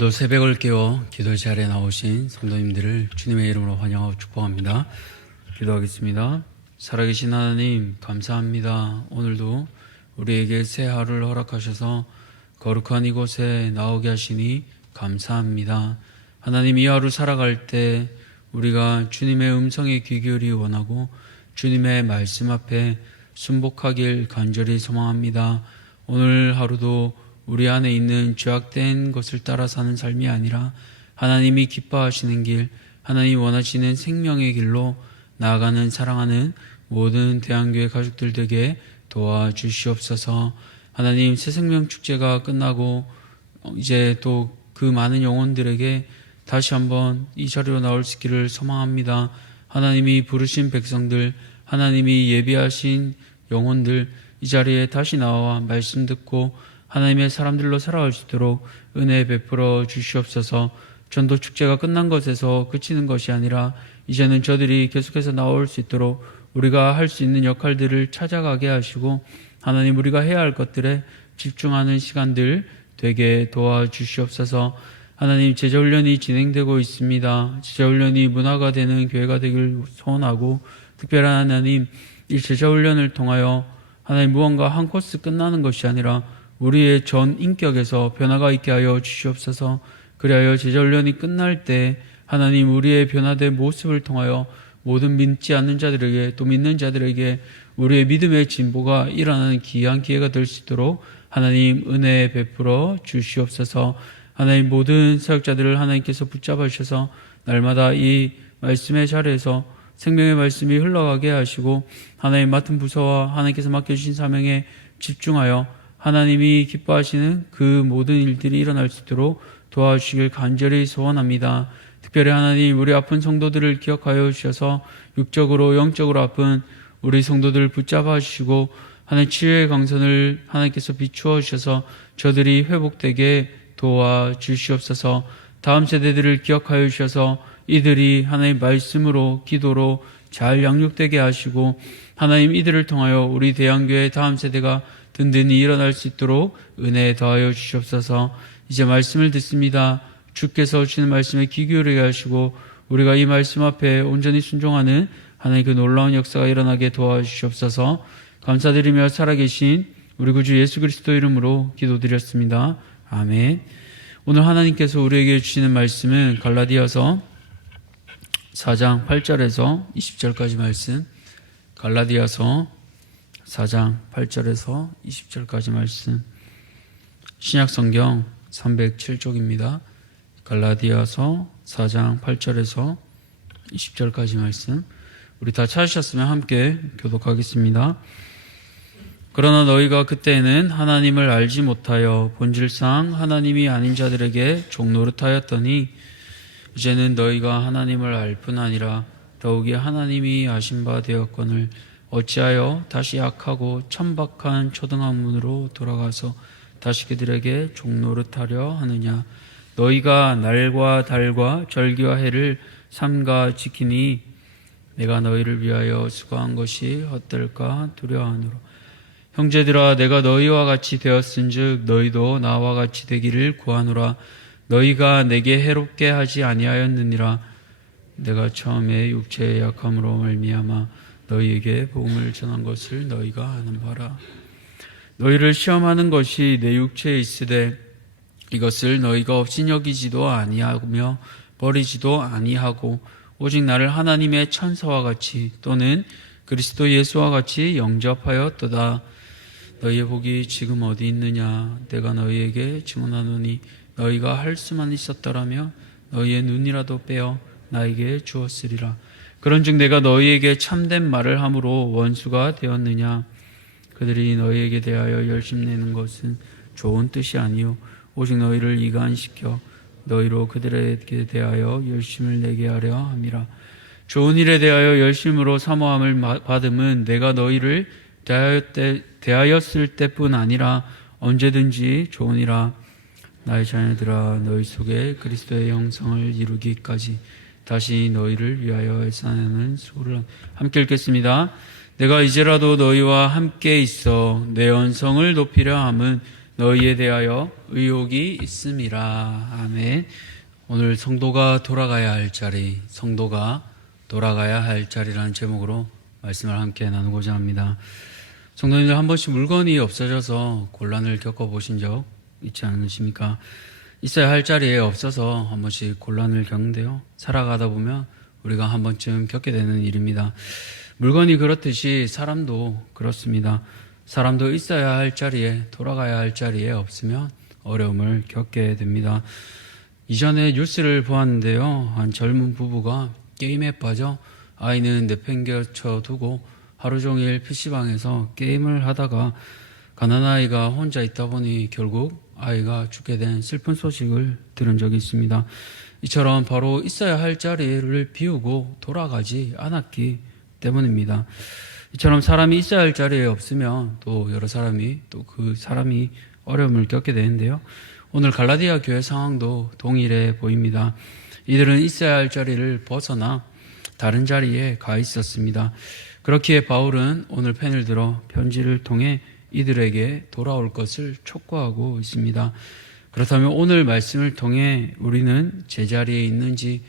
오늘도 새벽을 깨워 기도 자리에 나오신 성도님들을 주님의 이름으로 환영하고 축복합니다. 기도하겠습니다. 살아계신 하나님 감사합니다. 오늘도 우리에게 새 하루를 허락하셔서 거룩한 이곳에 나오게 하시니 감사합니다. 하나님, 이 하루 살아갈 때 우리가 주님의 음성에 귀 기울이 원하고 주님의 말씀 앞에 순복하길 간절히 소망합니다. 오늘 하루도 우리 안에 있는 죄악된 것을 따라 사는 삶이 아니라 하나님이 기뻐하시는 길, 하나님 원하시는 생명의 길로 나아가는 사랑하는 모든 대한교회 가족들 되게 도와주시옵소서. 하나님, 새생명 축제가 끝나고 이제 또 그 많은 영혼들에게 다시 한번 이 자리로 나올 수 있기를 소망합니다. 하나님이 부르신 백성들, 하나님이 예비하신 영혼들 이 자리에 다시 나와 말씀 듣고 하나님의 사람들로 살아갈 수 있도록 은혜 베풀어 주시옵소서. 전도 축제가 끝난 것에서 그치는 것이 아니라 이제는 저들이 계속해서 나올 수 있도록 우리가 할 수 있는 역할들을 찾아가게 하시고 하나님, 우리가 해야 할 것들에 집중하는 시간들 되게 도와주시옵소서. 하나님, 제자훈련이 진행되고 있습니다. 제자훈련이 문화가 되는 교회가 되길 소원하고, 특별한 하나님, 이 제자훈련을 통하여 하나님 무언가 한 코스 끝나는 것이 아니라 우리의 전 인격에서 변화가 있게 하여 주시옵소서. 그리하여 제자훈련이 끝날 때 하나님, 우리의 변화된 모습을 통하여 모든 믿지 않는 자들에게 또 믿는 자들에게 우리의 믿음의 진보가 일어나는 귀한 기회가 될 수 있도록 하나님 은혜 베풀어 주시옵소서. 하나님, 모든 사역자들을 하나님께서 붙잡아 주셔서 날마다 이 말씀의 자리에서 생명의 말씀이 흘러가게 하시고 하나님 맡은 부서와 하나님께서 맡겨주신 사명에 집중하여 하나님이 기뻐하시는 그 모든 일들이 일어날 수 있도록 도와주시길 간절히 소원합니다. 특별히 하나님, 우리 아픈 성도들을 기억하여 주셔서 육적으로 영적으로 아픈 우리 성도들을 붙잡아 주시고 하나님 치유의 강선을 하나님께서 비추어 주셔서 저들이 회복되게 도와주시옵소서. 다음 세대들을 기억하여 주셔서 이들이 하나님 말씀으로 기도로 잘 양육되게 하시고 하나님, 이들을 통하여 우리 대한교회 다음 세대가 든든히 일어날 수 있도록 은혜 더하여 주시옵소서. 이제 말씀을 듣습니다. 주께서 주시는 말씀에 귀 기울이게 하시고 우리가 이 말씀 앞에 온전히 순종하는 하나님 그 놀라운 역사가 일어나게 도와주시옵소서. 감사드리며 살아계신 우리 구주 예수 그리스도 이름으로 기도드렸습니다. 아멘. 오늘 하나님께서 우리에게 주시는 말씀은 갈라디아서 4장 8절에서 20절까지 말씀, 갈라디아서 4장 8절에서 20절까지 말씀, 신약성경 307쪽입니다. 갈라디아서 4장 8절에서 20절까지 말씀, 우리 다 찾으셨으면 함께 교독하겠습니다. 그러나 너희가 그때는 하나님을 알지 못하여 본질상 하나님이 아닌 자들에게 종노릇하였더니 이제는 너희가 하나님을 알 뿐 아니라 더욱이 하나님이 아신 바 되었거늘 어찌하여 다시 약하고 천박한 초등학문으로 돌아가서 다시 그들에게 종노릇하려 하느냐. 너희가 날과 달과 절기와 해를 삼가 지키니 내가 너희를 위하여 수고한 것이 헛될까 두려워하노라. 형제들아, 내가 너희와 같이 되었은즉 너희도 나와 같이 되기를 구하노라. 너희가 내게 해롭게 하지 아니하였느니라. 내가 처음에 육체의 약함으로 말미암아 너희에게 복음을 전한 것을 너희가 아는 바라. 너희를 시험하는 것이 내 육체에 있으되 이것을 너희가 없인 여기지도 아니하며 버리지도 아니하고 오직 나를 하나님의 천사와 같이 또는 그리스도 예수와 같이 영접하였도다. 너희의 복이 지금 어디 있느냐. 내가 너희에게 증언하노니 너희가 할 수만 있었더라면 너희의 눈이라도 빼어 나에게 주었으리라. 그런즉 내가 너희에게 참된 말을 함으로 원수가 되었느냐. 그들이 너희에게 대하여 열심내는 것은 좋은 뜻이 아니요 오직 너희를 이간시켜 너희로 그들에게 대하여 열심을 내게 하려 함이라. 좋은 일에 대하여 열심으로 사모함을 받음은 내가 너희를 대하였을 때뿐 아니라 언제든지 좋으니라. 나의 자녀들아, 너희 속에 그리스도의 형상을 이루기까지 다시 너희를 위하여 애쓰는 수고를 함께 읽겠습니다. 내가 이제라도 너희와 함께 있어 내 언성을 높이려 함은 너희에 대하여 의혹이 있음이라. 아멘. 오늘 성도가 돌아가야 할 자리, 성도가 돌아가야 할 자리라는 제목으로 말씀을 함께 나누고자 합니다. 성도님들, 한 번씩 물건이 없어져서 곤란을 겪어보신 적 있지 않으십니까? 있어야 할 자리에 없어서 한 번씩 곤란을 겪는데요, 살아가다 보면 우리가 한 번쯤 겪게 되는 일입니다. 물건이 그렇듯이 사람도 그렇습니다. 사람도 있어야 할 자리에, 돌아가야 할 자리에 없으면 어려움을 겪게 됩니다. 이전에 뉴스를 보았는데요, 한 젊은 부부가 게임에 빠져 아이는 내팽개쳐 두고 하루 종일 PC방에서 게임을 하다가 가난아이가 혼자 있다 보니 결국 아이가 죽게 된 슬픈 소식을 들은 적이 있습니다. 이처럼 바로 있어야 할 자리를 비우고 돌아가지 않았기 때문입니다. 이처럼 사람이 있어야 할 자리에 없으면 또 여러 사람이, 또 그 사람이 어려움을 겪게 되는데요, 오늘 갈라디아 교회 상황도 동일해 보입니다. 이들은 있어야 할 자리를 벗어나 다른 자리에 가 있었습니다. 그렇기에 바울은 오늘 펜을 들어 편지를 통해 이들에게 돌아올 것을 촉구하고 있습니다. 그렇다면 오늘 말씀을 통해 우리는 제자리에 있는지,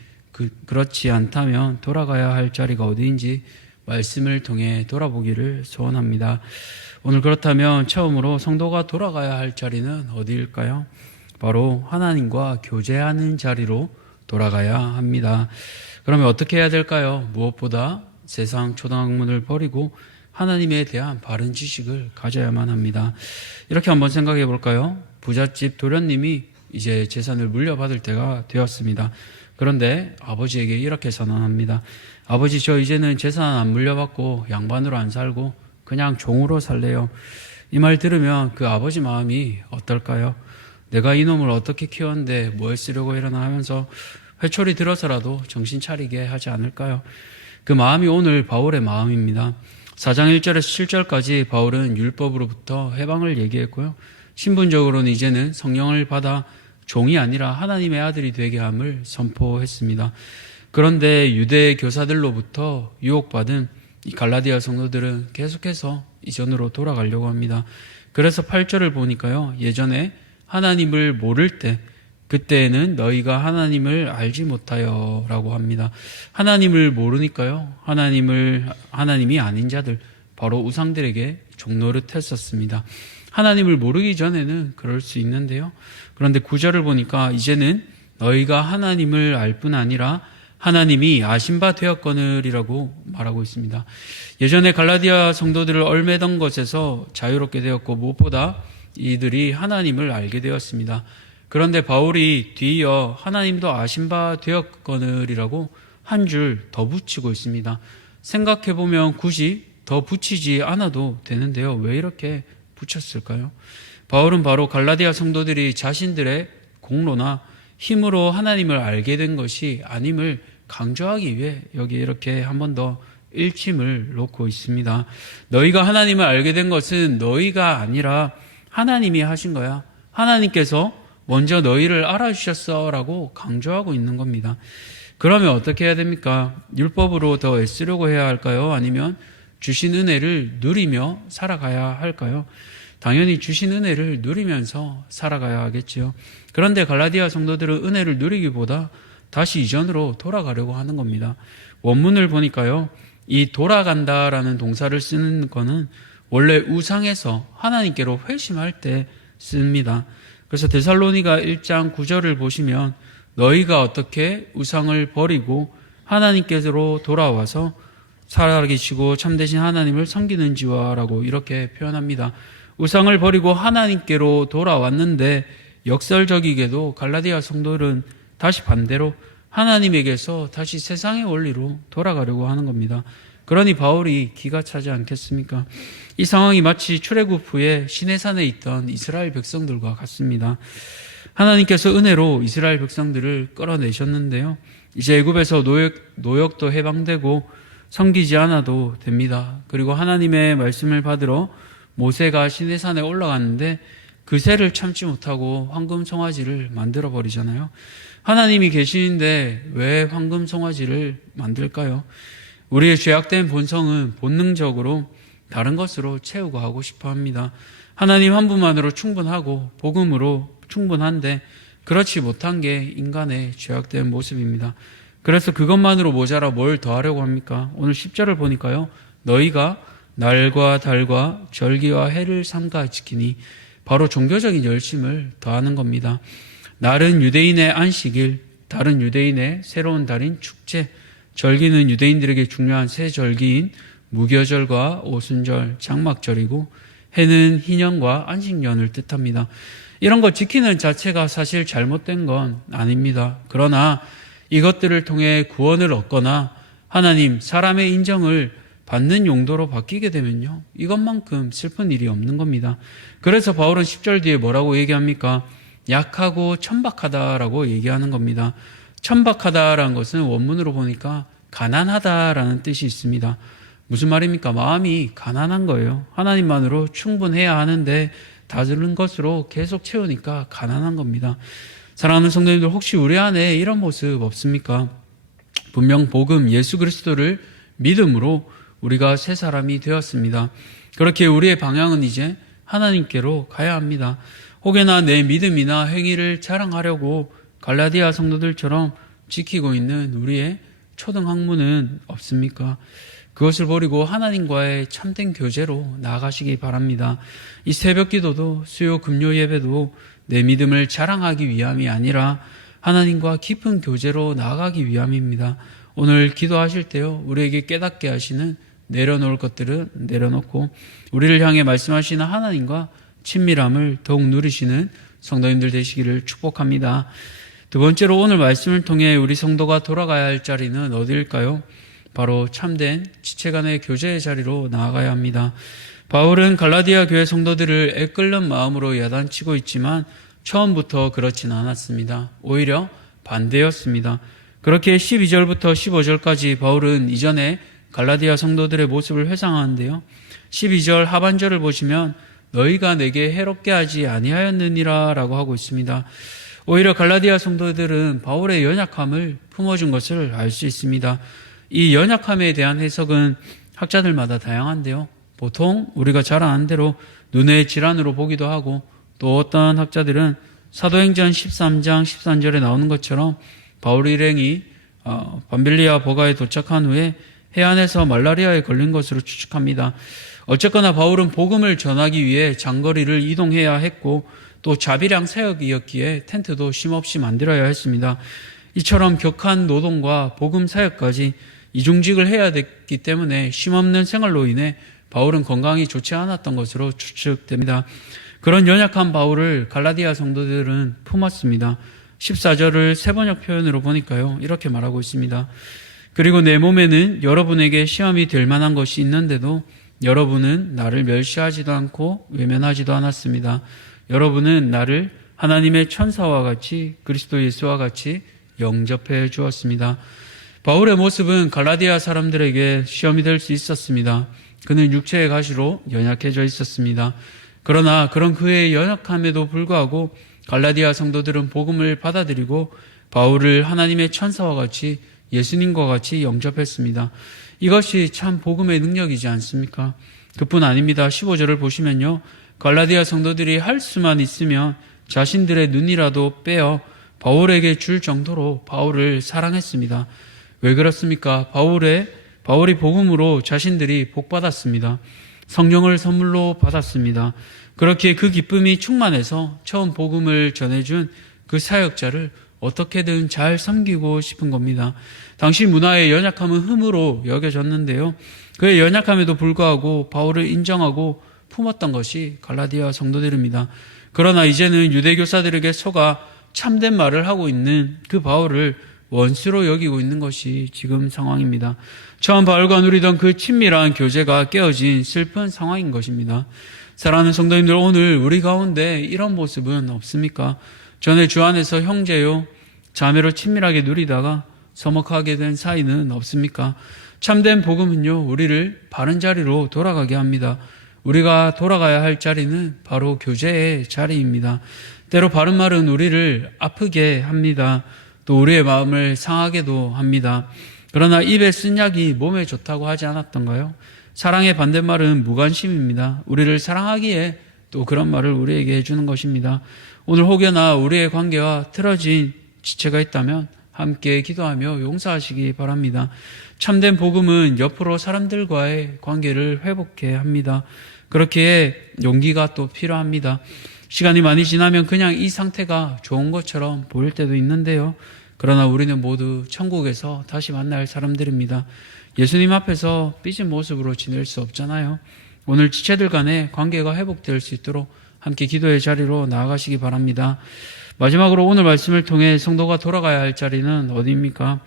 그렇지 않다면 돌아가야 할 자리가 어디인지 말씀을 통해 돌아보기를 소원합니다. 오늘 그렇다면 처음으로 성도가 돌아가야 할 자리는 어디일까요? 바로 하나님과 교제하는 자리로 돌아가야 합니다. 그러면 어떻게 해야 될까요? 무엇보다 세상 초등학문을 버리고 하나님에 대한 바른 지식을 가져야만 합니다. 이렇게 한번 생각해 볼까요? 부잣집 도련님이 이제 재산을 물려받을 때가 되었습니다. 그런데 아버지에게 이렇게 선언합니다. 아버지, 저 이제는 재산 안 물려받고 양반으로 안 살고 그냥 종으로 살래요. 이 말 들으면 그 아버지 마음이 어떨까요? 내가 이놈을 어떻게 키웠는데 뭘 쓰려고 이러나 하면서 회초리 들어서라도 정신 차리게 하지 않을까요? 그 마음이 오늘 바울의 마음입니다. 4장 1절에서 7절까지 바울은 율법으로부터 해방을 얘기했고요, 신분적으로는 이제는 성령을 받아 종이 아니라 하나님의 아들이 되게 함을 선포했습니다. 그런데 유대 교사들로부터 유혹받은 이 갈라디아 성도들은 계속해서 이전으로 돌아가려고 합니다. 그래서 8절을 보니까요, 예전에 하나님을 모를 때, 그때에는 너희가 하나님을 알지 못하여 라고 합니다. 하나님을 모르니까요, 하나님이 아닌 자들, 바로 우상들에게 종노릇 했었습니다. 하나님을 모르기 전에는 그럴 수 있는데요, 그런데 9절을 보니까 이제는 너희가 하나님을 알 뿐 아니라 하나님이 아신 바 되었거늘이라고 말하고 있습니다. 예전에 갈라디아 성도들을 얽매던 것에서 자유롭게 되었고, 무엇보다 이들이 하나님을 알게 되었습니다. 그런데 바울이 뒤이어 하나님도 아신 바 되었거늘이라고 한 줄 더 붙이고 있습니다. 생각해보면 굳이 더 붙이지 않아도 되는데요, 왜 이렇게 붙였을까요? 바울은 바로 갈라디아 성도들이 자신들의 공로나 힘으로 하나님을 알게 된 것이 아님을 강조하기 위해 여기 이렇게 한 번 더 일침을 놓고 있습니다. 너희가 하나님을 알게 된 것은 너희가 아니라 하나님이 하신 거야. 하나님께서 먼저 너희를 알아주셨어 라고 강조하고 있는 겁니다. 그러면 어떻게 해야 됩니까? 율법으로 더 애쓰려고 해야 할까요? 아니면 주신 은혜를 누리며 살아가야 할까요? 당연히 주신 은혜를 누리면서 살아가야 하겠지요. 그런데 갈라디아 성도들은 은혜를 누리기보다 다시 이전으로 돌아가려고 하는 겁니다. 원문을 보니까요, 이 돌아간다라는 동사를 쓰는 거는 원래 우상에서 하나님께로 회심할 때 씁니다. 그래서 데살로니가 1장 9절을 보시면 너희가 어떻게 우상을 버리고 하나님께로 돌아와서 살아계시고 참되신 하나님을 섬기는지와 라고 이렇게 표현합니다. 우상을 버리고 하나님께로 돌아왔는데 역설적이게도 갈라디아 성도들은 다시 반대로 하나님에게서 다시 세상의 원리로 돌아가려고 하는 겁니다. 그러니 바울이 기가 차지 않겠습니까? 이 상황이 마치 출애굽 후에 시내산에 있던 이스라엘 백성들과 같습니다. 하나님께서 은혜로 이스라엘 백성들을 끌어내셨는데요, 이제 애굽에서 노역도 해방되고 섬기지 않아도 됩니다. 그리고 하나님의 말씀을 받으러 모세가 시내산에 올라갔는데 그새를 참지 못하고 황금 송아지를 만들어 버리잖아요. 하나님이 계시는데 왜 황금 송아지를 만들까요? 우리의 죄악된 본성은 본능적으로 다른 것으로 채우고 하고 싶어 합니다. 하나님 한 분만으로 충분하고 복음으로 충분한데 그렇지 못한 게 인간의 죄악된 모습입니다. 그래서 그것만으로 모자라 뭘 더하려고 합니까? 오늘 10절을 보니까요. 너희가 날과 달과 절기와 해를 삼가 지키니 바로 종교적인 열심을 더하는 겁니다. 날은 유대인의 안식일, 달은 유대인의 새로운 달인 축제, 절기는 유대인들에게 중요한 새 절기인 무교절과 오순절, 장막절이고 해는 희년과 안식년을 뜻합니다. 이런 거 지키는 자체가 사실 잘못된 건 아닙니다. 그러나 이것들을 통해 구원을 얻거나 하나님, 사람의 인정을 받는 용도로 바뀌게 되면요. 이것만큼 슬픈 일이 없는 겁니다. 그래서 바울은 10절 뒤에 뭐라고 얘기합니까? 약하고 천박하다라고 얘기하는 겁니다. 천박하다라는 것은 원문으로 보니까 가난하다라는 뜻이 있습니다. 무슨 말입니까? 마음이 가난한 거예요. 하나님만으로 충분해야 하는데 다른 것으로 계속 채우니까 가난한 겁니다. 사랑하는 성도님들, 혹시 우리 안에 이런 모습 없습니까? 분명 복음 예수 그리스도를 믿음으로 우리가 새 사람이 되었습니다. 그렇게 우리의 방향은 이제 하나님께로 가야 합니다. 혹여나 내 믿음이나 행위를 자랑하려고 갈라디아 성도들처럼 지키고 있는 우리의 초등 학문은 없습니까? 그것을 버리고 하나님과의 참된 교제로 나아가시기 바랍니다. 이 새벽 기도도 수요 금요 예배도 내 믿음을 자랑하기 위함이 아니라 하나님과 깊은 교제로 나아가기 위함입니다. 오늘 기도하실 때요, 우리에게 깨닫게 하시는 내려놓을 것들은 내려놓고 우리를 향해 말씀하시는 하나님과 친밀함을 더욱 누리시는 성도님들 되시기를 축복합니다. 두 번째로 오늘 말씀을 통해 우리 성도가 돌아가야 할 자리는 어디일까요? 바로 참된 지체 간의 교제의 자리로 나아가야 합니다. 바울은 갈라디아 교회 성도들을 애끓는 마음으로 야단치고 있지만 처음부터 그렇진 않았습니다. 오히려 반대였습니다. 그렇게 12절부터 15절까지 바울은 이전에 갈라디아 성도들의 모습을 회상하는데요. 12절 하반절을 보시면 너희가 내게 해롭게 하지 아니하였느니라 라고 하고 있습니다. 오히려 갈라디아 성도들은 바울의 연약함을 품어준 것을 알 수 있습니다. 이 연약함에 대한 해석은 학자들마다 다양한데요. 보통 우리가 잘 아는 대로 눈의 질환으로 보기도 하고 또 어떤 학자들은 사도행전 13장 13절에 나오는 것처럼 바울 일행이 밤빌리아 버가에 도착한 후에 해안에서 말라리아에 걸린 것으로 추측합니다. 어쨌거나 바울은 복음을 전하기 위해 장거리를 이동해야 했고 또 자비량 사역이었기에 텐트도 쉼없이 만들어야 했습니다. 이처럼 격한 노동과 복음 사역까지 이중직을 해야 됐기 때문에 쉼없는 생활로 인해 바울은 건강이 좋지 않았던 것으로 추측됩니다. 그런 연약한 바울을 갈라디아 성도들은 품었습니다. 14절을 세번역 표현으로 보니까요, 이렇게 말하고 있습니다. 그리고 내 몸에는 여러분에게 시험이 될 만한 것이 있는데도 여러분은 나를 멸시하지도 않고 외면하지도 않았습니다. 여러분은 나를 하나님의 천사와 같이 그리스도 예수와 같이 영접해 주었습니다. 바울의 모습은 갈라디아 사람들에게 시험이 될 수 있었습니다. 그는 육체의 가시로 연약해져 있었습니다. 그러나 그런 그의 연약함에도 불구하고 갈라디아 성도들은 복음을 받아들이고 바울을 하나님의 천사와 같이 예수님과 같이 영접했습니다. 이것이 참 복음의 능력이지 않습니까? 그뿐 아닙니다. 15절을 보시면요, 갈라디아 성도들이 할 수만 있으면 자신들의 눈이라도 빼어 바울에게 줄 정도로 바울을 사랑했습니다. 왜 그렇습니까? 바울이 복음으로 자신들이 복받았습니다. 성령을 선물로 받았습니다. 그렇게 그 기쁨이 충만해서 처음 복음을 전해준 그 사역자를 어떻게든 잘 섬기고 싶은 겁니다. 당시 문화의 연약함은 흠으로 여겨졌는데요. 그의 연약함에도 불구하고 바울을 인정하고 품었던 것이 갈라디아 성도들입니다. 그러나 이제는 유대교사들에게 속아 참된 말을 하고 있는 그 바울을 원수로 여기고 있는 것이 지금 상황입니다. 처음 바울과 누리던 그 친밀한 교제가 깨어진 슬픈 상황인 것입니다. 사랑하는 성도님들, 오늘 우리 가운데 이런 모습은 없습니까? 전에 주 안에서 형제요, 자매로 친밀하게 누리다가 서먹하게 된 사이는 없습니까? 참된 복음은요, 우리를 바른 자리로 돌아가게 합니다. 우리가 돌아가야 할 자리는 바로 교제의 자리입니다. 때로 바른 말은 우리를 아프게 합니다. 또 우리의 마음을 상하게도 합니다. 그러나 입에 쓴 약이 몸에 좋다고 하지 않았던가요? 사랑의 반대말은 무관심입니다. 우리를 사랑하기에 또 그런 말을 우리에게 해주는 것입니다. 오늘 혹여나 우리의 관계와 틀어진 지체가 있다면 함께 기도하며 용서하시기 바랍니다. 참된 복음은 옆으로 사람들과의 관계를 회복해야 합니다. 그렇기에 용기가 또 필요합니다. 시간이 많이 지나면 그냥 이 상태가 좋은 것처럼 보일 때도 있는데요. 그러나 우리는 모두 천국에서 다시 만날 사람들입니다. 예수님 앞에서 삐진 모습으로 지낼 수 없잖아요. 오늘 지체들 간의 관계가 회복될 수 있도록 함께 기도의 자리로 나아가시기 바랍니다. 마지막으로 오늘 말씀을 통해 성도가 돌아가야 할 자리는 어디입니까?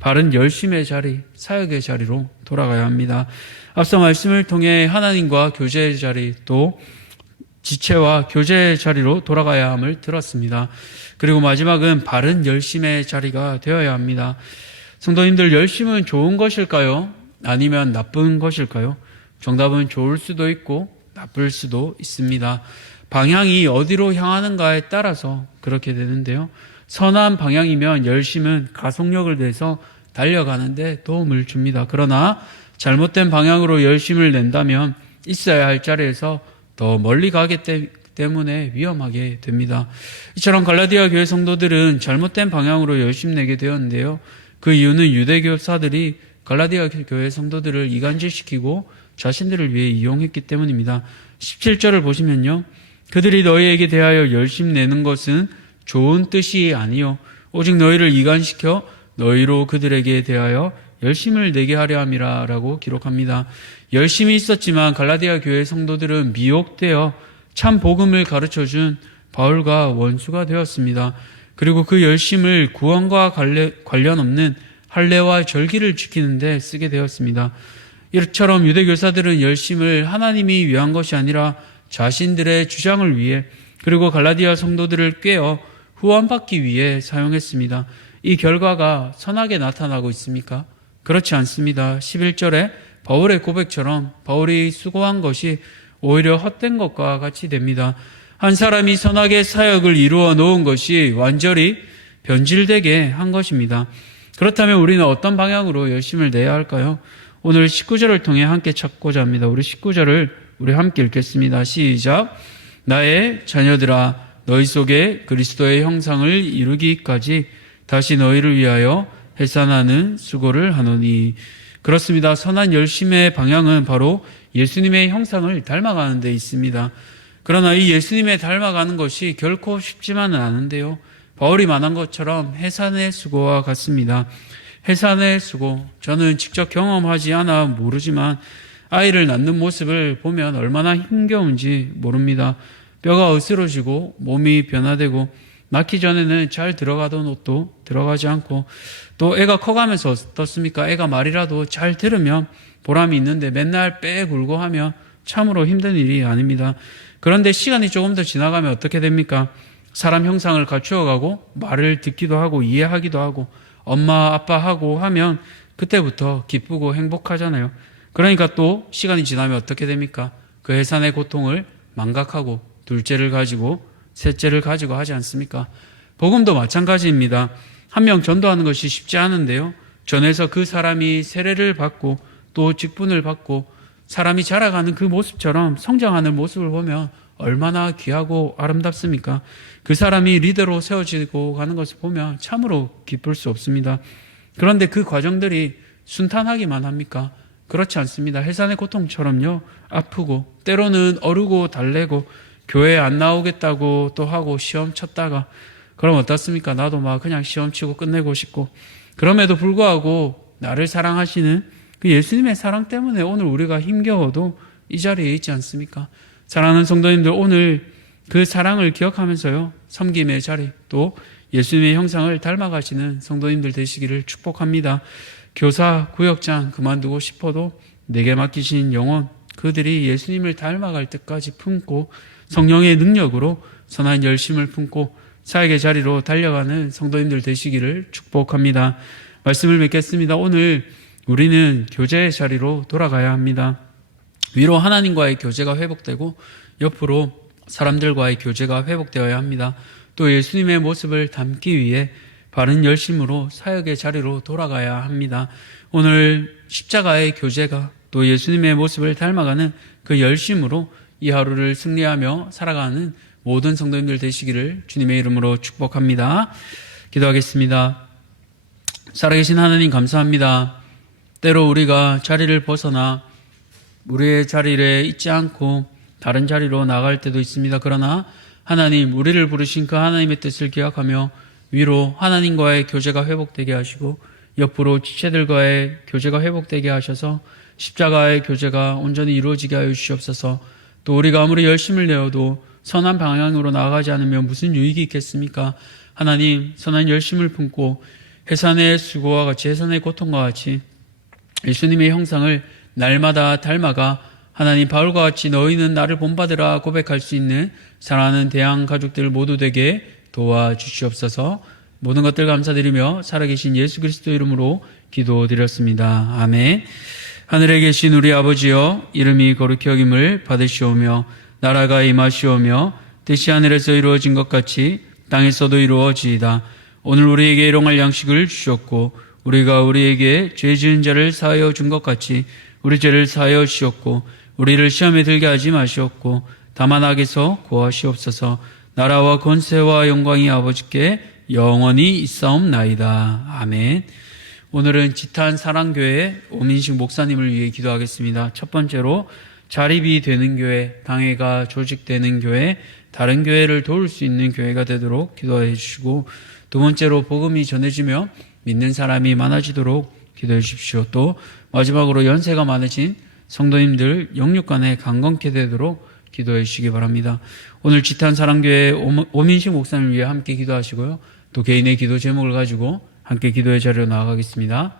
바른 열심의 자리, 사역의 자리로 돌아가야 합니다. 앞서 말씀을 통해 하나님과 교제의 자리, 또 지체와 교제의 자리로 돌아가야 함을 들었습니다. 그리고 마지막은 바른 열심의 자리가 되어야 합니다. 성도님들, 열심은 좋은 것일까요? 아니면 나쁜 것일까요? 정답은 좋을 수도 있고 나쁠 수도 있습니다. 방향이 어디로 향하는가에 따라서 그렇게 되는데요. 선한 방향이면 열심은 가속력을 내서 달려가는데 도움을 줍니다. 그러나 잘못된 방향으로 열심을 낸다면 있어야 할 자리에서 더 멀리 가기 때문에 위험하게 됩니다. 이처럼 갈라디아 교회 성도들은 잘못된 방향으로 열심 내게 되었는데요. 그 이유는 유대교사들이 갈라디아 교회 성도들을 이간질시키고 자신들을 위해 이용했기 때문입니다. 17절을 보시면요. 그들이 너희에게 대하여 열심 내는 것은 좋은 뜻이 아니요 오직 너희를 이간시켜 너희로 그들에게 대하여 열심을 내게 하려 함이라 라고 기록합니다. 열심이 있었지만 갈라디아 교회 성도들은 미혹되어 참 복음을 가르쳐준 바울과 원수가 되었습니다. 그리고 그 열심을 구원과 관련 없는 할례와 절기를 지키는 데 쓰게 되었습니다. 이처럼 유대교사들은 열심을 하나님이 위한 것이 아니라 자신들의 주장을 위해, 그리고 갈라디아 성도들을 꿰어 후원받기 위해 사용했습니다. 이 결과가 선하게 나타나고 있습니까? 그렇지 않습니다. 11절에 바울의 고백처럼 바울이 수고한 것이 오히려 헛된 것과 같이 됩니다. 한 사람이 선하게 사역을 이루어 놓은 것이 완전히 변질되게 한 것입니다. 그렇다면 우리는 어떤 방향으로 열심을 내야 할까요? 오늘 19절을 통해 함께 찾고자 합니다. 우리 19절을 우리 함께 읽겠습니다. 시작. 나의 자녀들아, 너희 속에 그리스도의 형상을 이루기까지 다시 너희를 위하여 해산하는 수고를 하노니. 그렇습니다. 선한 열심의 방향은 바로 예수님의 형상을 닮아가는 데 있습니다. 그러나 이 예수님의 닮아가는 것이 결코 쉽지만은 않은데요. 바울이 말한 것처럼 해산의 수고와 같습니다. 해산의 수고, 저는 직접 경험하지 않아 모르지만 아이를 낳는 모습을 보면 얼마나 힘겨운지 모릅니다. 뼈가 으스러지고 몸이 변화되고 낳기 전에는 잘 들어가던 옷도 들어가지 않고, 또 애가 커가면서 어떻습니까? 애가 말이라도 잘 들으면 보람이 있는데 맨날 빼 굴고 하면 참으로 힘든 일이 아닙니다. 그런데 시간이 조금 더 지나가면 어떻게 됩니까? 사람 형상을 갖추어가고 말을 듣기도 하고 이해하기도 하고 엄마 아빠 하고 하면 그때부터 기쁘고 행복하잖아요. 그러니까 또 시간이 지나면 어떻게 됩니까? 그 해산의 고통을 망각하고 둘째를 가지고 셋째를 가지고 하지 않습니까? 복음도 마찬가지입니다. 한 명 전도하는 것이 쉽지 않은데요. 전에서 그 사람이 세례를 받고 또 직분을 받고 사람이 자라가는 그 모습처럼 성장하는 모습을 보면 얼마나 귀하고 아름답습니까? 그 사람이 리더로 세워지고 가는 것을 보면 참으로 기쁠 수 없습니다. 그런데 그 과정들이 순탄하기만 합니까? 그렇지 않습니다. 해산의 고통처럼요. 아프고 때로는 어르고 달래고 교회 안 나오겠다고 또 하고 시험 쳤다가 그럼 어떻습니까? 나도 막 그냥 시험 치고 끝내고 싶고, 그럼에도 불구하고 나를 사랑하시는 그 예수님의 사랑 때문에 오늘 우리가 힘겨워도 이 자리에 있지 않습니까? 사랑하는 성도님들, 오늘 그 사랑을 기억하면서요, 섬김의 자리, 또 예수님의 형상을 닮아가시는 성도님들 되시기를 축복합니다. 교사, 구역장 그만두고 싶어도 내게 맡기신 영혼, 그들이 예수님을 닮아갈 때까지 품고 성령의 능력으로 선한 열심을 품고 사역의 자리로 달려가는 성도님들 되시기를 축복합니다. 말씀을 맺겠습니다. 오늘 우리는 교제의 자리로 돌아가야 합니다. 위로 하나님과의 교제가 회복되고 옆으로 사람들과의 교제가 회복되어야 합니다. 또 예수님의 모습을 담기 위해 바른 열심으로 사역의 자리로 돌아가야 합니다. 오늘 십자가의 교제가 또 예수님의 모습을 닮아가는 그 열심으로 이 하루를 승리하며 살아가는 모든 성도님들 되시기를 주님의 이름으로 축복합니다. 기도하겠습니다. 살아계신 하나님 감사합니다. 때로 우리가 자리를 벗어나 우리의 자리에 있지 않고 다른 자리로 나갈 때도 있습니다. 그러나 하나님, 우리를 부르신 그 하나님의 뜻을 기억하며 위로 하나님과의 교제가 회복되게 하시고 옆으로 지체들과의 교제가 회복되게 하셔서 십자가의 교제가 온전히 이루어지게 하여 주시옵소서. 또 우리가 아무리 열심을 내어도 선한 방향으로 나아가지 않으면 무슨 유익이 있겠습니까? 하나님, 선한 열심을 품고 해산의 수고와 같이, 해산의 고통과 같이 예수님의 형상을 날마다 닮아가 하나님, 바울과 같이 너희는 나를 본받으라 고백할 수 있는 사랑하는 대양 가족들 모두 되게 도와주시옵소서. 모든 것들 감사드리며 살아계신 예수 그리스도 이름으로 기도드렸습니다. 아멘. 하늘에 계신 우리 아버지여, 이름이 거룩히 여김을 받으시오며 나라가 임하시오며 뜻이 하늘에서 이루어진 것 같이 땅에서도 이루어지이다. 오늘 우리에게 일용할 양식을 주셨고 우리가 우리에게 죄 지은 자를 사하여 준 것 같이 우리 죄를 사하여 주셨고 우리를 시험에 들게 하지 마시옵고 다만 악에서 구하시옵소서. 나라와 권세와 영광이 아버지께 영원히 있사옵나이다. 아멘. 오늘은 지탄 사랑교회 오민식 목사님을 위해 기도하겠습니다. 첫 번째로 자립이 되는 교회, 당회가 조직되는 교회, 다른 교회를 도울 수 있는 교회가 되도록 기도해 주시고, 두 번째로 복음이 전해지며 믿는 사람이 많아지도록 기도해 주십시오. 또 마지막으로 연세가 많으신 성도님들 영육간에 강건케 되도록 기도해 주시기 바랍니다. 오늘 지탄 사랑교회 오민식 목사님을 위해 함께 기도하시고요. 또 개인의 기도 제목을 가지고 함께 기도의 자리로 나아가겠습니다.